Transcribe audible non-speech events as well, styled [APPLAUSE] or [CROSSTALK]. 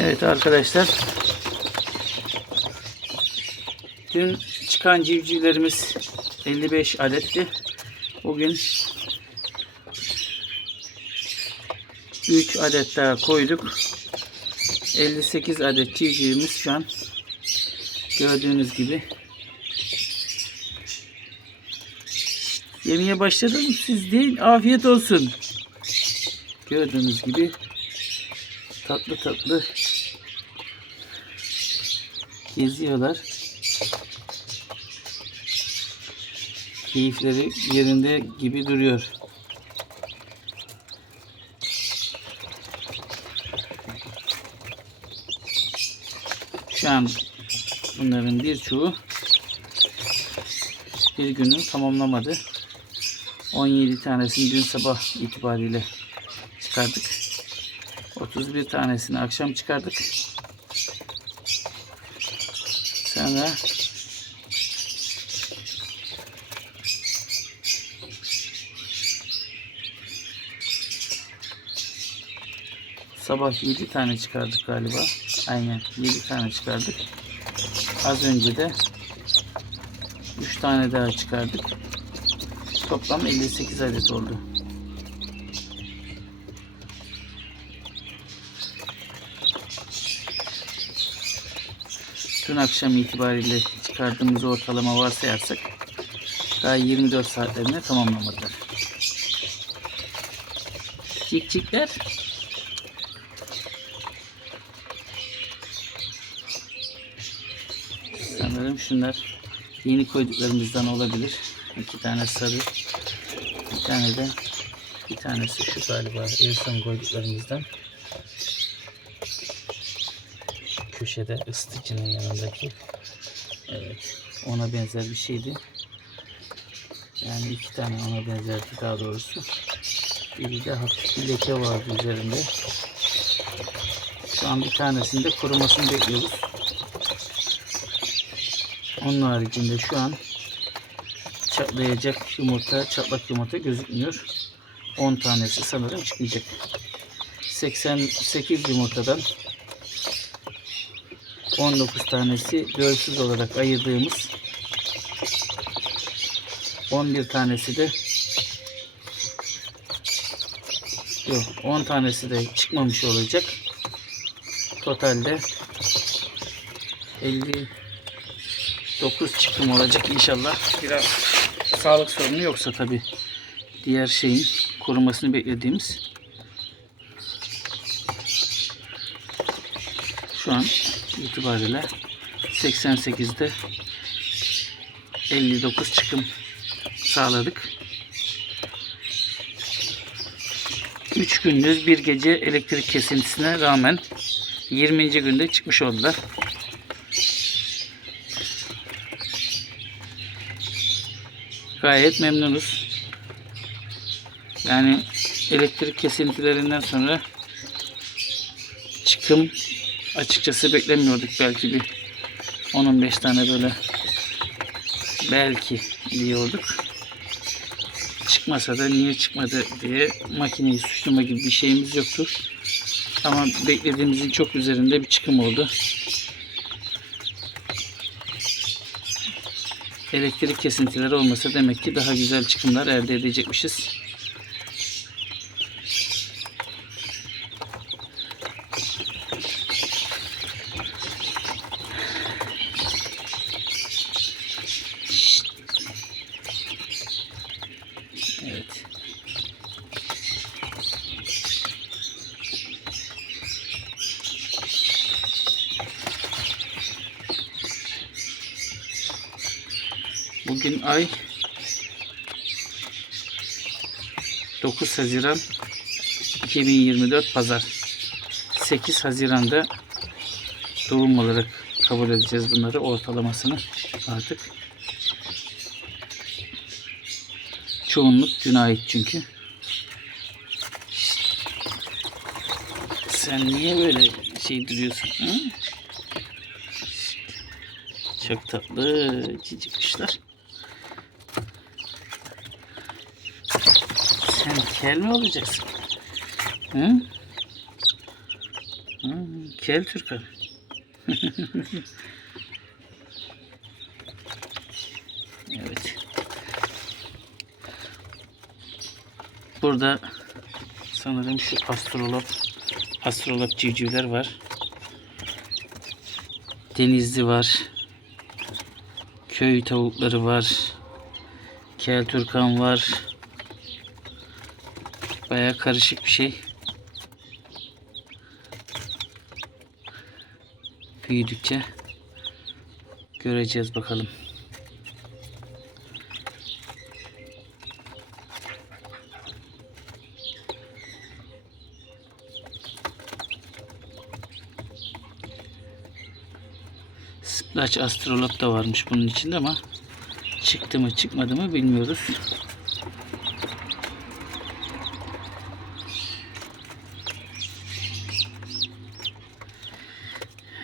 Evet arkadaşlar. Dün çıkan civcivlerimiz 55 adetti. Bugün 3 adet daha koyduk. 58 adet civcivimiz şu an gördüğünüz gibi Yemeye başladım siz değil. Afiyet olsun. Gördüğünüz gibi tatlı tatlı geziyorlar. Keyifleri yerinde gibi duruyor. Şu an bunların birçoğu bir günü tamamlamadı. 17 tanesini dün sabah itibariyle çıkardık. 31 tanesini akşam çıkardık. Sonra sabah 7 tane çıkardık galiba. Aynen 7 tane çıkardık. Az önce de 3 tane daha çıkardık. Toplam 58 adet oldu. Dün akşam itibariyle çıkardığımız ortalama varsayarsak daha 24 saatlerinde tamamlamadılar. Cikcikler sanırım şunlar yeni koyduklarımızdan olabilir. İki tane sarı, bir tane de bir tanesi şu galiba en son koyduklarımızdan. Köşede ısıtıcının yanındaki. Evet. Ona benzer bir şeydi. Yani iki tane ona benzerdi daha doğrusu. Bir de hafif bir leke vardı üzerinde. Şu an bir tanesinde kurumasını bekliyoruz. Onun haricinde şu an çatlayacak yumurta, çatlak yumurta gözükmüyor. 10 tanesi sanırım çıkacak. 88 yumurtadan 19 tanesi göğsüz olarak ayırdığımız 11 tanesi de yok 10 tanesi de çıkmamış olacak. Totalde 59 çıkım olacak inşallah. Biraz sağlık sorunu yoksa tabi diğer şeyin korumasını beklediğimiz şu an itibariyle 88'de 59 çıkım sağladık. 3 gündüz bir gece elektrik kesintisine rağmen 20. günde çıkmış oldular. Gayet memnunuz. Yani elektrik kesintilerinden sonra çıkım açıkçası beklemiyorduk. Belki bir 10-15 tane böyle belki diyorduk. Çıkmasa da niye çıkmadı diye makineyi suçlama gibi bir şeyimiz yoktu. Ama beklediğimizin çok üzerinde bir çıkım oldu. Elektrik kesintileri olmasa demek ki daha güzel çıkımlar elde edecekmişiz. Evet. Bugün ay 9 Haziran 2024 Pazar. 8 Haziran'da doğum olarak kabul edeceğiz bunları ortalamasını artık. Çoğunluk dün ait çünkü. Sen niye böyle şey duruyorsun? Hı? Çok tatlı cici kuşlar. Sen kel mi olacaksın? Hı? Hmm, kel Türkan. [LAUGHS] evet. Burada sanırım şu astrolog astrolog civcivler var. Denizli var. Köy tavukları var. Kel Türkan var. Baya karışık bir şey. Büyüdükçe göreceğiz bakalım. Splash astrolog da varmış bunun içinde ama çıktı mı çıkmadı mı bilmiyoruz.